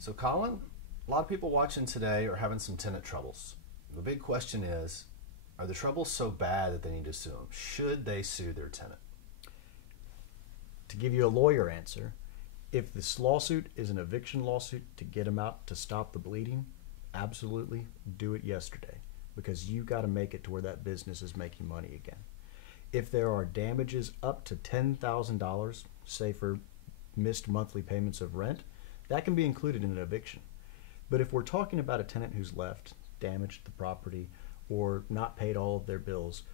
So Colin, a lot of people watching today are having some tenant troubles. The big question is, are the troubles so bad that they need to sue them? Should they sue their tenant? To give you a lawyer answer, if this lawsuit is an eviction lawsuit to get them out to stop the bleeding, absolutely do it yesterday, because you got to make it to where that business is making money again. If there are damages up to $10,000, say for missed monthly payments of rent, that can be included in an eviction. But if we're talking about a tenant who's left, damaged the property, or not paid all of their bills,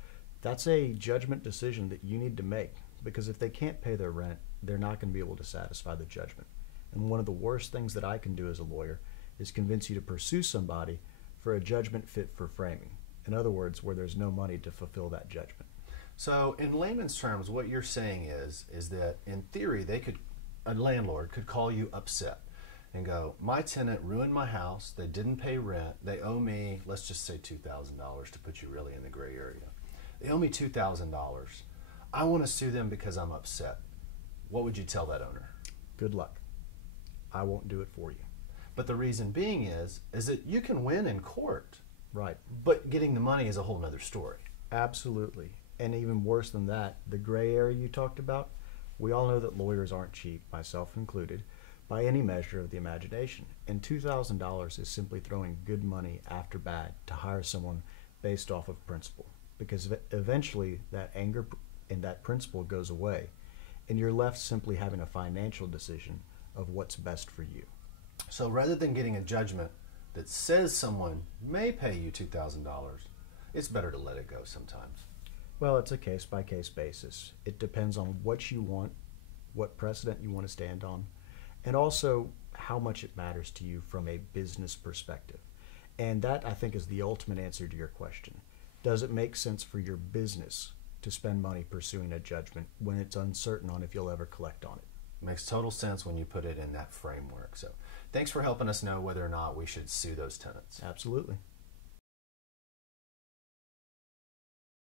that's a judgment decision that you need to make, because if they can't pay their rent, they're not going to be able to satisfy the judgment. And one of the worst things that I can do as a lawyer is convince you to pursue somebody for a judgment fit for framing. In other words, where there's no money to fulfill that judgment. So in layman's terms, what you're saying is that in theory, a landlord could call you upset and go, my tenant ruined my house, they didn't pay rent, they owe me, let's just say $2,000 to put you really in the gray area. They owe me $2,000. I want to sue them because I'm upset. What would you tell that owner? Good luck. I won't do it for you. But the reason being is that you can win in court. Right. But getting the money is a whole nother story. Absolutely. And even worse than that, the gray area you talked about, we all know that lawyers aren't cheap, myself included, by any measure of the imagination. And $2,000 is simply throwing good money after bad to hire someone based off of principle. Because eventually that anger and that principle goes away, and you're left simply having a financial decision of what's best for you. So rather than getting a judgment that says someone may pay you $2,000, it's better to let it go sometimes. Well, it's a case-by-case basis. It depends on what you want, what precedent you want to stand on, and also how much it matters to you from a business perspective. And that, I think, is the ultimate answer to your question. Does it make sense for your business to spend money pursuing a judgment when it's uncertain on if you'll ever collect on it? Makes total sense when you put it in that framework. So thanks for helping us know whether or not we should sue those tenants. Absolutely.